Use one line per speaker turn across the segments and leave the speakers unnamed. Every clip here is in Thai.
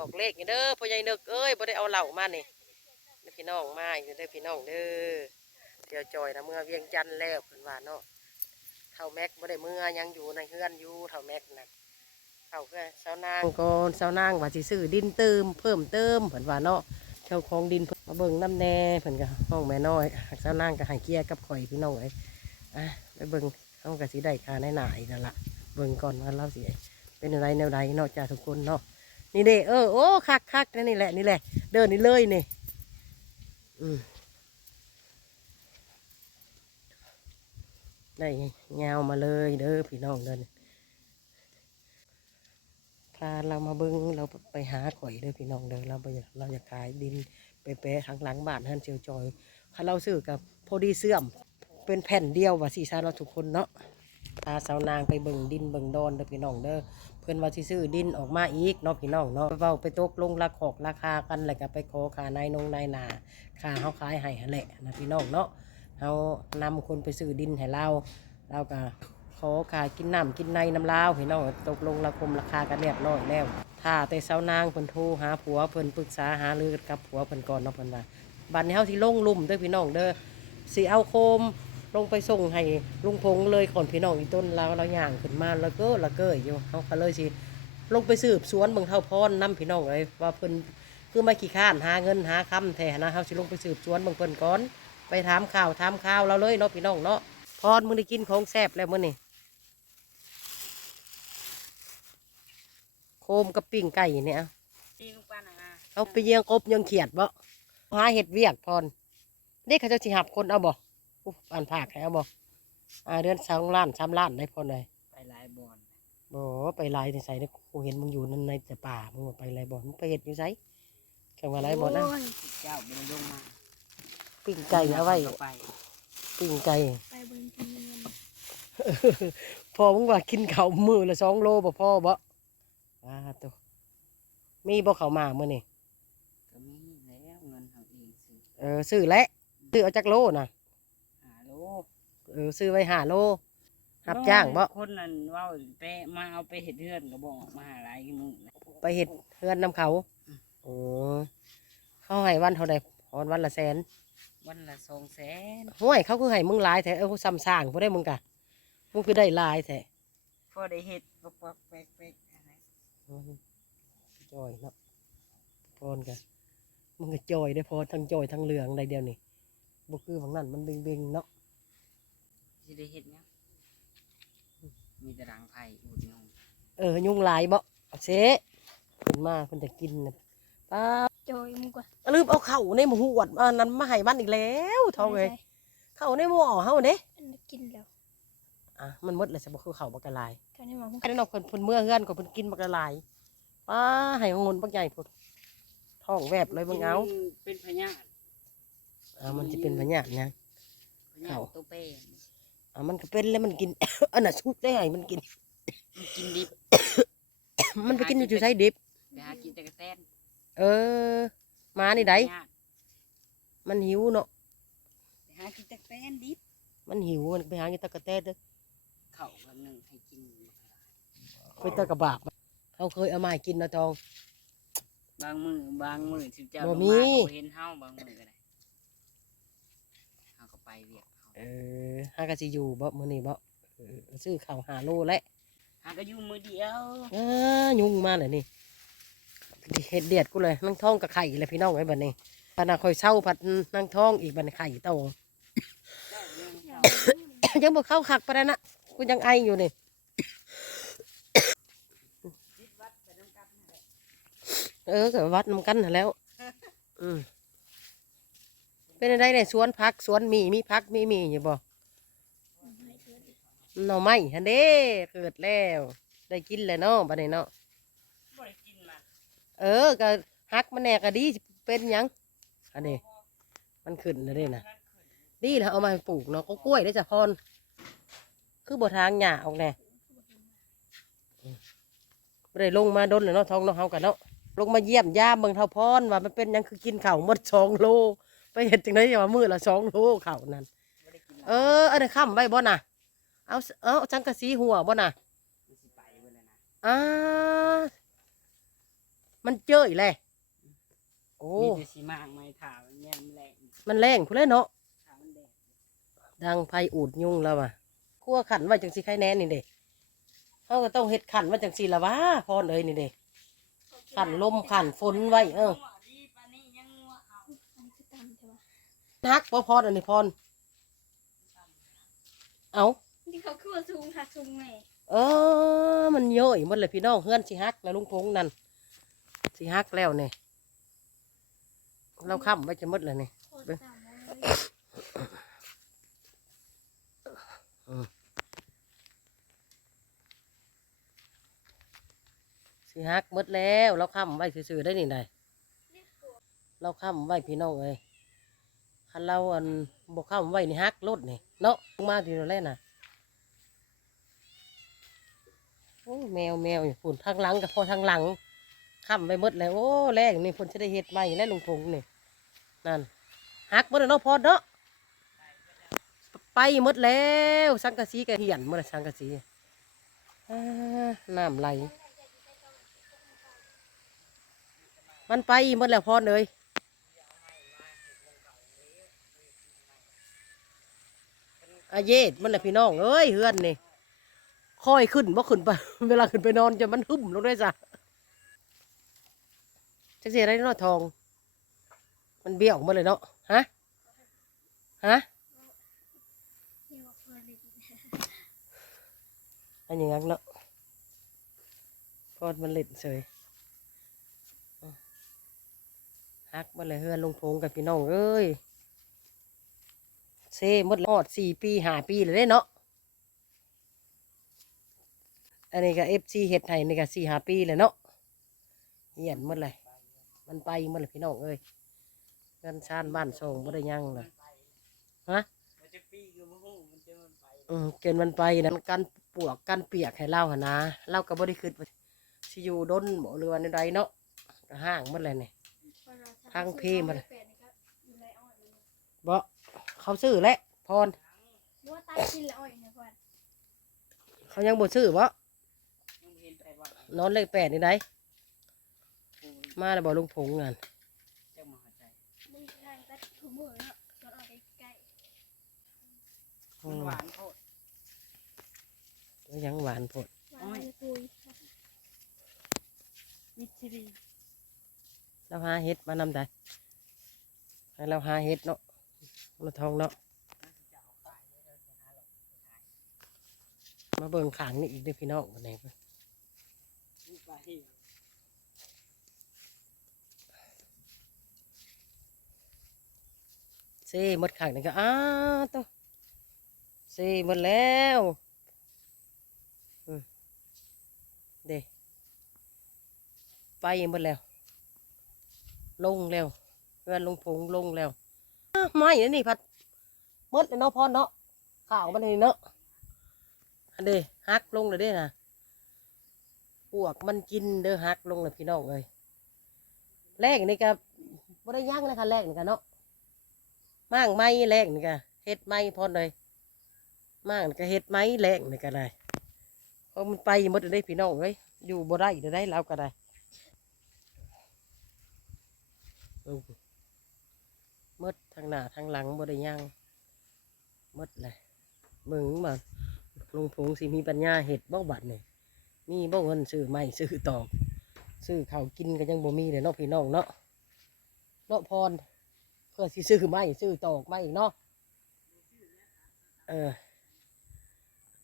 บอกเลขนี่เด้อพ่อใหญ่นึกเอ้ยบ่ได้เอาเหล้ามานี่พี่น้องมาอีกเด้อพี่น้องเด้อเดี๋ยวจอยนะเมื่อเวียงจันทน์แล้วเพิ่นว่าเนาะเท่าแม็กบ่ได้เมื่อยังอยู่ในเฮือนอยู่เท่าแม็กน่ะเข้าเพื่อเสานางก่อนสานางว่าสิซื้อดินเติมเพิ่มเติมเพิ่นว่าเนาะเจ้าของดินมาเบิ่งน้ำแน่เพิ่นก็ห้องแม่น้อยสานางก็ให้เกียร์กับข่อยพี่น้องเอ้ยอะไปเบิ่งเฮาก็สิได้ค่าในหน่ายนั่นล่ะเบิ่งก่อนว่าเราสิเป็นอะไรแนวใดเนาะจ้าทุกคนเนาะ นี่เด้เออโอ้คักคักนี่แหละนี่แหละ เดินนี่เลยนี่อืมได้เงามาเลยเด้อพี่น้องเดินพาเรามาเบิ้งเราไปหาข่อยเด้อพี่น้องเด้อเราไปเราอยากขายดินไปแปะข้างหลังบ้านท่านเจียวจอยถ้าเราซื้อกับพอดีเสื่อมเป็นแผ่นเดียวว่าสีซาเราทุกคนเนาะาสาวนางไปเบิ่งดินเบิ่งดอนเด้อพี่น้องเด้อเพื่อนว่าสิซื้อดินออกมาอีกเนาะพี่น้องเนาะเว้าไปตกลงราคอกราคากันแล้วก็ไปขอขานายนงนายนาค่าเฮาขายให้หั่นแหละนะพี่น้องเนาะเฮานำคนไปซื้อดินให้เราเราก็ขอค่ากินน้ำกินในน้ำลาวพี่น้องตกลงราคมราคากันเรียบร้อยแล้วถ้าแต่เช้านางเพิ่นโทรหาผัวเพิ่นปรึกษาหารือกับผัวเพิ่นก่อนเนาะเพิ่นว่าบัดนี้เฮาสิลงลุ่มเด้อพี่น้องเด้อสิเอาโคม ลงไปส่งให้ลุงพงเลยก่อนพี่น้องอีต้นเราเราย่างขึ้นมาแล้วก็ละเกยอยู่เขาก็เลยสิลงไปสืบสวนเบิ่งเท่าพรนํพี่น้องเลยว่าเพิ่นคือมาขี้ข้านหาเงินหาคำแท้นะเขาสิลงไปสืบสวนเบิ่งเพิ่นก่อน ไปถามข่าวถามข่าวเราเลยเนาะพี่น้องเนาะพรมึงได้กินของแซ่บแล้วมื้อนี่โคมกับปิ้งไก่เนี่ย
ตีลูกปลาหนังอะ
เอาไปเยียงกบเยียงเขียดบ่หาเห็ดเวียกพรเด็กเขาเจะสิหับคนเอาบ่ อุ๊บอ่านผากให้เอาบ่อ่าเดือนสองล้านสามล้านได้พอเลย
ไปหลายบอน
บ่ไปไล่ในใส่เนี่ยกูเห็นมึงอยู่นั่นในแต่ป่ามึงบ่ไปไล่บ่มึงไปเห็ดอยู่ไสแข่งว่าไล่บ่นะ
โอ้ยเจ้าบ่ได้ลงมา
ปิ้งไก่เอาไว้
ก็ไป
ปิ้งไก่
ไปเบิ่งกินเงิน
พอมึงว่ากินข้าวมือละสองโลบ่พอบ่อ่าตัวมีบ่เข้าวหมากมื้อนี่
ก็มีแล้วเงินเขาเองซื้อ
เออซื้อแล้วซื้อเอาจักโลน่ะ
หาโล
เออซื้อไว้ห้าโลรับจ้างบ่
คนนั้นเว่าไปมาเอาไปเห็ดเฮือนก็บอกมาหาหลายมือเลย
ไปเห็ดเฮือนน้ำเขาโอ้เขาให้วันเท่าใดพอนวันละแสน
วันละสองแสน
ห้วยเขาคือให้มึงหลายแท้เออซ้ำสร้างพอได้มึงกะมึงคือได้หลายแท้
พอได้เห็ดปอกปอกแปกแปกอะไร
อืมจอยเนาะพอนกะมึงก็จอยได้พอทั้งจอยทั้งเหลืองได้เดียวนี่บ่คือของนั่นมันเบ่งๆเนาะ
สิได้เห็ดเนี่ยมีแต่รังไผ่อุดยง
เออยุงหลายบ่เอาเสขึ้นมาเพิ่นจะกินน่ะป้า
โจยมึงกว่า
ลืมเอาเข้าในหมูหวดมานั้นมาให้มันอีกแล้วท้องเอ้ยเข้าในหม้อเฮาเด้
อันนี้กินแล้ว
อะมันหมดเลยสิบ่คือเข้าบักกะลาย
กันนี่มามึง
อันนั้นเอาเพิ่นเพิ่นเมื่อเฮือนก็เพิ่นกินบักละลายป้าให้ของนบักใหญ่พุ่นท้องแวบเลยมึงเอา
เป็นพญาธิ
อ่ามันจะเป็นพญาธินะ
พญา
เอา
ธิตัวเป้
อ่ามันก็เป็นแล้วมันกิน อันน่ะสุกได้ให้มันกิน
มันกินดิบ
มันไปกินอยู่ไสดิบ
ไปหากินแต่กระแตน
เออมานี่ได
พญาธิ
มันหิวเนาะ
ไปหากินแต่กระแตนดิบ
มันหิวมันไปหากินตะกะแตนเด้อ
เขาวันหนึ่งให้กิน
ไปตะกะบาบเขาเคยเอามาให้กินเนาะจอง
บางมือบางมือสิเจ้า
บ่
ลง
มี
มาเขาเห็นเฮาบางมือก็ได้เฮาก็ไปเวียกเขา
เออหากะสิอยู่บ่มื้อนี้บ่เออซื้อข้าวหาโลแล้ว
หาก็อยู่มือเดียว
อ่ายุ่งมาเลยนี่เห็ดเดียดกูเลยนั่งท้องกับไข่เลยพี่น้องไอ้บัดนี้ปานาคอยเช่าผัดนั่งท้องอีกบัดนี้ไข่โตยังบอกเข้าขักไปแล้วนะกูยังไออยู่นี่เออกับวัดน้ำกันนั่นแหล้ว อืม เป็นอะไรเนี่ยสวนพักสวนมีมีพักมีมีอยู่บ่หน่อไม้ฮันเด้เกิดแล้ว ได้กินแล้วเนาะบัดนี้เนาะ
บ่ได้กินมัน
เออก็ฮักมันแน่ก็ดีสิเป็นหยังอันนี้มันขึ้นแล้วเด้นะดีแล้วเอามาให้ปลูกเนาะก็กล้วยได้จ้ะพรคือบ่ทางหญ้าออกแน่บ่ได้ลงมาดนเลยเนาะทองเนาะเฮากันเนาะลงมาเยี่ยมยามเมืองเท่าพรว่ามันเป็นหยังคือกินข้าวหมดสองโล ไปเห็ดจังได๋ว่ามื้อละสองโลข้าวนั่น
บ่ได้กิน
เอออันนี้ค้ำไว้บ่น่ะ เอาเอาจังกะสีหัวบ่น่ะ
มันสิไปเบิ่นแล้วนะ
อ่ามันเจ้ยแหละโอ้
มีแต่สีมากไม้ถามันแม่นแรง
มันแรงพุ่นเลยเนาะ
ถามันแดง
ดังไผอูดยุงแล้วว่ะคั่วขันไว้จังสิใครแน่นี่เด้เขาก็ต้องเฮ็ดขันไว้จังสิละวะพรเอ้ยนี่เด้ขันลมขันฝนไว้เออ
ดีปานนี้ยังงัวเอา
อันนี้คือตำใช่ปะ
นักบ่พรอันนี้พรเอา
ที่เขาคือว่าซุงค่ะซุงแม่
เออ มันเยอะหมดเลยพี่น้องเฮือนสิฮักแล้วลุงพงนั่นสิฮักแล้วนี่เราค้ำไว้จะหมดเลยนี่
โคตรตำเลย
สิฮักหมดแล้ว เราค้ำไว้ซื่อๆได้นี่ได้เราค้ำไว้พี่น้องเอ้ย คันเราอันบกค้ำไว้นี่ฮักรถนี่เนาะมาทีเราแรกน่ะโอ้แมวแมวอยู่ฝุ่นทางหลังกับพอทางหลังค้ำไว้หมดแล้วโอ้แรงนี่ฝนจะได้เห็ดใหม่แล้วลุงพงนี่นั่นฮักหมดแล้วเนาะพอเนาะไปหมดแล้วสังกะสีกะเหียนหมดสังกะสีน้ำไหลมันไปหมดแล้วพอเลย อาเยดมันแหละพี่น้องเอ้ยเฮือนนี่ค่อยขึ้นบ่ขึ้นไป เวลาขึ้นไปนอนจะมันหึมลงได้จ้ะจักเสียอะไรเนาะทอง มันเบี้ยวออกมาเลยเนาะฮะฮะ
อัน
อย่างนั้นเนาะพอดมันเล็ดเฉยฮักมาเลยเฮือนลงพงกับพี่น้องเอ้ย เซ่หมดรอดสี่ปีห้าปีเลยเด้เนาะอันนี้ก็เอฟซีเฮ็ดไห้นี่ก็สี่ห้าปีเลยเนาะเหียนหมดเลย มันไปหมดเลยพี่น้องเอ้ยเงินชานบ้านส่งบ่ได้ยังเลยฮะ
มันจะปีก็บ่ฮู้มันจะมันไป
อืมเกณฑ์มันไปนะกันปวกกันเปียกให้เล่าหนนะเล่าก็บ่ได้คิดว่าสิอยู่ดนบ่เรือในใดเนาะก็ห้างหมันเลยนี่ทางเพมาเลยบ่ เขาซื้อแหละพร
ว่าตายกินแล้วอ่อยเนี่ยเพื่อน
เขายังบ่ซื้อบ่
ยังบ่เห็นไปว่าน
อนเลขแปดนี่ได้
โอ้ย
มาแล้วบ่ลุงผงงาน
จังมาเข้าใจ
มึงทางตัดถุงมือเนาะจนออกใกล้
อื
มัน
ม
หวานโคตร
ก็ยังหวานโพด
ๆวางไว้ในคุย
มิชรี
เราหาเฮ็ดมานำได้ให้เราหาเฮ็ดเนาะ มาทองเนาะมาเบิ่งขางนี่อีกด้อพี่น้องบันี้
นี่ปลาเหี่ยว
เซ่หมดขางนี่ก็อ้าตัวเซ่หมดแล้วเด้ไปหมดแล้ว ลงแล้วเพื่อนลงผงลงแล้ว ไม่นะนี่พัดมดเลยเนาะพอเนาะข่าวมันนี่เนาะอันเด้ฮักลงเลยเด้นะพวกมันกินเด้อฮักลงเลยพี่น้องเลยแรกนี่ก็บ่ได้ย่างนะคะแรกนี่กันเนาะมั่างไม้แรกนี่ก็เฮ็ดไม้พอเลยมั่างก็เฮ็ดไม้แรกนี่ก็ได้เพราะมันไปมดเลยเด้พี่น้องเลยอยู่บ่ได้เดี๋ยวได้แล้วก็ได้ มดทางหน้าทางหลังบ่ได้ย่างมดเลยมึงมาลุงพงสิมีปัญญาเห็ดบ่บัดนี่มีบ่เงินซื้อไม่ซื้อตอกซื้อข้าวกินก็ยังบ่มีเลยเนาะพี่น้องเนาะเนาะพรเพื่อสิซื้อไม่ซื้อตอกไม่อีกเนาะเออ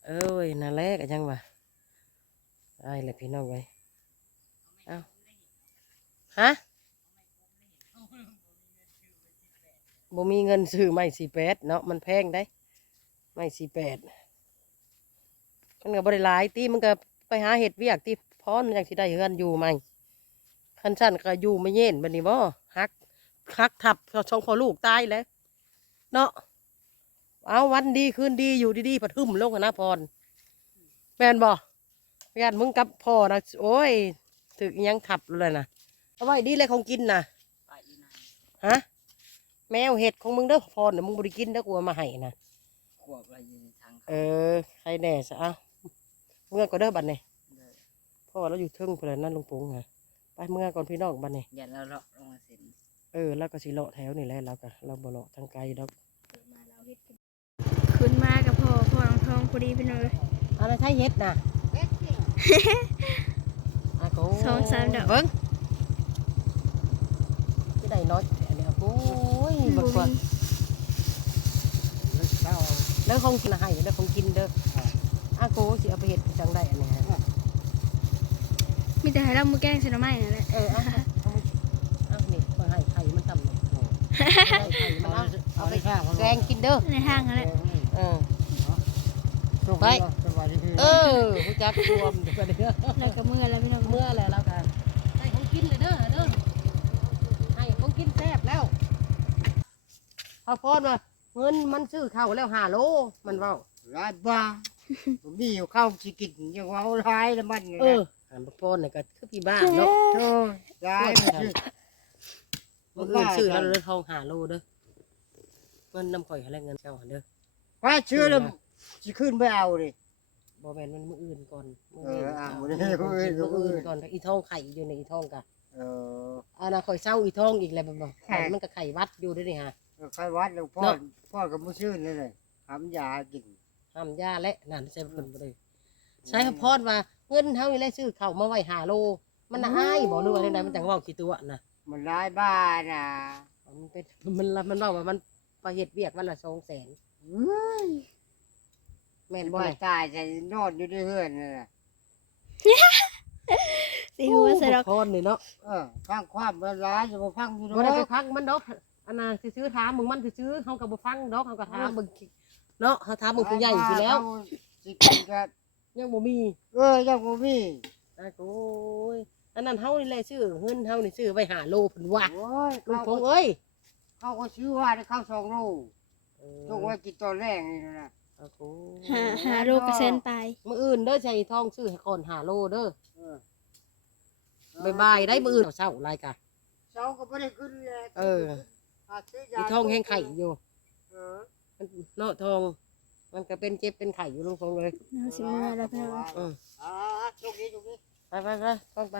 เอ้ยนั่นและก็ยังว่าได้เลยพี่น้องไว้เอ้าฮะ บ่มีเงินซื้อไม้สี่แปดเนาะมันแพงได้ ไม้สี่แปดมันก็บริหลายตีมันก็ไปหาเห็ดเวียกที่พรมันอยากสิได้เฮือนอยู่ไหมคันสั้นก็อยู่ไม่เย็นบัดนี้บ่ฮักฮักทับช่องพอลูกตายแล้ว เนาะเอาวันดีคืนดีอยู่ดีๆผัดหึมลงหั้นนะพรแม่นบ่ญาติมึงกับพ่อนะโอ้ยถึกอิหยังทับเลยนะเอาไว้ดีเลยของกินนะ
ปลาอีนาย
ฮะ แมวเห็ดของมึงเด้อพรเดี๋ยวมึงบริกินเด้อกูเอามาให้นะ
ขวบอะไรอยู่ในทาง
เออใครแน่ซะเอาเมื่อก็เด้อบัดนี้
เด้อ
พ่อเราอยู่เทิงเพื่อนนั่นลุงปุงไงไปไปเมื่อก่อนพี่น้องบัดนี้
อย่าเราเลาะลงมาเสร็จ
เออแล้วก็สิเลาะแถวนี่แหละเราก็เราบ่เลาะทางไกลดอก
เกิดมาเราเฮ็ดกันขึ้นมากับพ่อพ่อน้องทองพอดีพี่น้องเลย
อะไรใช้เฮ็ดน่ะอะโก
สองสามดอก
เบิ่งที่ได้น้อยแค่นี้ โอ้ยเบิ่งก่อน
เช้า
แล้วของกินให้แล้วของกินเด้ออาโกสิเอาไปเฮ็ดจังไดอันนี้ฮะ
มีแต่ให้เรามือแกล้งใส่หน่อไม้นั่นแหละ
เออเอาเอาเอานี่มาให้ไข่มันต่ำนี่ให้ไข่มันเอาเอาไปแกงกินเด้อ
ในห้างนั่นแหละ
เออ
ไปสบายดี
เออรู้จักรวมเดี๋ยวก่อนเด้อ
แล้วก็มือแล้วพี่น้อง
เมื่อแล้วแล้วกันให้ของกินเลยเด้อเด้อให้ของกิน แซ่บแล้วพอพอดมาเงินมันซื้อข้าวแล้วห้าโลมันเว้า
ร้ายบ้าผมมีอยู่ข้าวสิกินยังว่าร้ายแล้วมัน
เอออันพอพอดนี่ก็คือพี่บ้านเนาะ
โธ่ร้ายมันสิ
มื่ออื่นซื้อแล้วเลยทองห้าโลเด้อเงินน้ำข่อยอะไรเงินเจ้าหันเด้อ
ว่าเชื่อแล้วสิขึ้นไปเอาดิ
บ่แม่นมันมื้ออื่นก่อนมื้
เอออะมื้
มื้
อ
อ
นี้
อื่น
มื้
มื้
อ
อ
อื่น
อื่นก่อนอีทองไข่อยู่ในอีทองกะ
เออ
อันน่ะข่อยเศร้าอีทองอีกแล้วบ่บ่
ไข่
มันก็ไข่วัดอยู่เด้วยนี่ฮะ
ใครวัดหลวงพ่อ
เนาะ
พ่อกับมุชื่นนี่เลยทำยากิน
ห้ามยาและนั่นใช่เพิ่นบ่ได้ใช้พรว่าเงินเฮานี่แหละซื้อข้าวมาไว้5โล มันน่ะอายบ่รู้ว่าจังไดมันจังเว้าขี้ตัวน่ะ
มันร้ายบ้าน่ะ
มันเป็นมันละมันเว้าว่ามันไปเฮ็ดเวียกวันละ200,000
เฮ้ย
แม่น
เป็น
บ่
บ่
ล่ะ
ตายใจนอนอยู่ในเฮือนนั่นน่ะ
สีหัวใส่ดอก
พรนี่เนาะ
เออฟังความมันร้ายจะมาฟังอยู่
บ่ได้ไป
เนาะ
พักมันดอกอันน่ะสิซื้อถามมึงมันสิซื้อเฮาก็บ่ฟังดอกเฮาก็ถามมึงเนาะเฮาถามมึงผู้ใหญ่สิแล้ว
เอาสิกินกัน
ยังบ่มี
เออยังบ่มี
อ้ายโอ้ยอันนั้นเฮานี่แหละซื้อเงินเฮานี่ซื้อไว้หาโลเพิ่นว่า
โอ้ย
ลูก
เขา
ของเอ้ย
เขาก็ชื่อว่าได้เข้าสองโล
เออ
ต้องไว้กินตอนแรกนี่นะ
อ้าวโหาอ้ย
หาโลกกระเซ็นไป
มื้ออื่นเด้อใช้ทองซื้อให้ก่อนหาโลเด้อ
เออ
บ๊ายบายได้มื้ออื่นเช้าๆรายกะ
เช้าก็ไม่ได้ขึ้นเลย
เออ
หาซื้ยา
อีทองแห้งไข่อยู่
เออ
มันเนาะทอง มันก็เป็นเจ็บเป็นไข่อยู่ลุงคงเลย
เอาสิมือแล้วพี่น้อง
อืม
อ่าตรงนี้ตรงนี้
ไปไปไปต้องไป